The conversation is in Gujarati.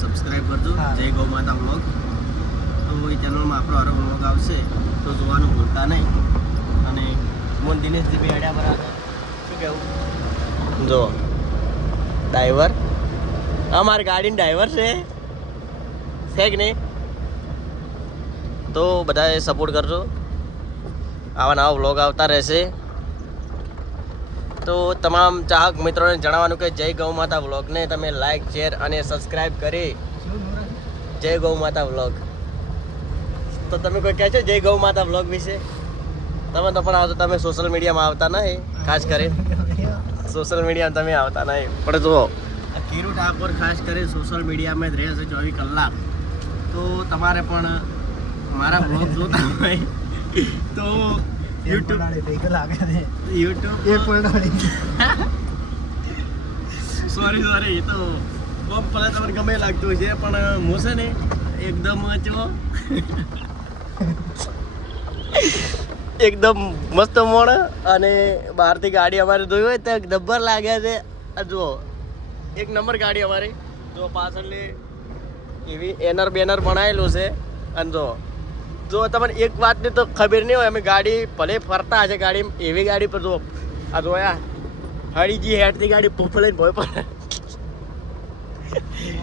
સબસ્ક્રાઈબ કરજો જય ગૌ માતા વ્લોગ. તો એ ચેનલમાં આપણો આરો વ્લોગ આવશે તો જોવાનું ભૂલતા નહીં. અને મોન દિનેશજી બી અડ્યા બરાબર શું કહેવું જો ડ્રાઈવર અમારી ગાડીનો ડ્રાઈવર છે કે નહીં. તો બધાએ સપોર્ટ કરજો, આવા નવા વ્લોગ આવતા રહેશે. તો તમામ ચાહક મિત્રોને જણાવવાનું કે જય ગૌ માતા વ્લોગને તમે લાઈક શેર અને સબસ્ક્રાઈબ કરી જય ગૌ માતા વ્લોગ. તો તમે કોઈ કહે છો જય ગૌ માતા વ્લોગ વિશે? તમે તો પણ આવતો, તમે સોશિયલ મીડિયામાં આવતા નહીં, ખાસ કરીને સોશિયલ મીડિયામાં તમે આવતા નહીં. પણ જુઓ કિરુ ઠાકોર ખાસ કરીને સોશિયલ મીડિયામાં જ રહે છે 24 કલાક. તો તમારે પણ મારા વ્લોગ જોતા હોય તો સોરી એ તો બમ ભલે તમને ગમે લાગતું છે, પણ હું છે ને એકદમ એકદમ મસ્ત મોડ અને બહારથી ગાડી અમારે જોઈ હોય તો ડબ્બર લાગ્યા છે. જુઓ એક નંબર ગાડી અમારી, જો પાછળની એવી એનર બેનર બનાવેલું છે. અને જો તમને એક વાતની તો ખબર નહીં હોય, અમે ગાડી ભલે ફરતા હશે ગાડી એવી ગાડી પર જો આ જોયા હળીજી હેઠથી ગાડી પોપ લઈને ભોય પડે.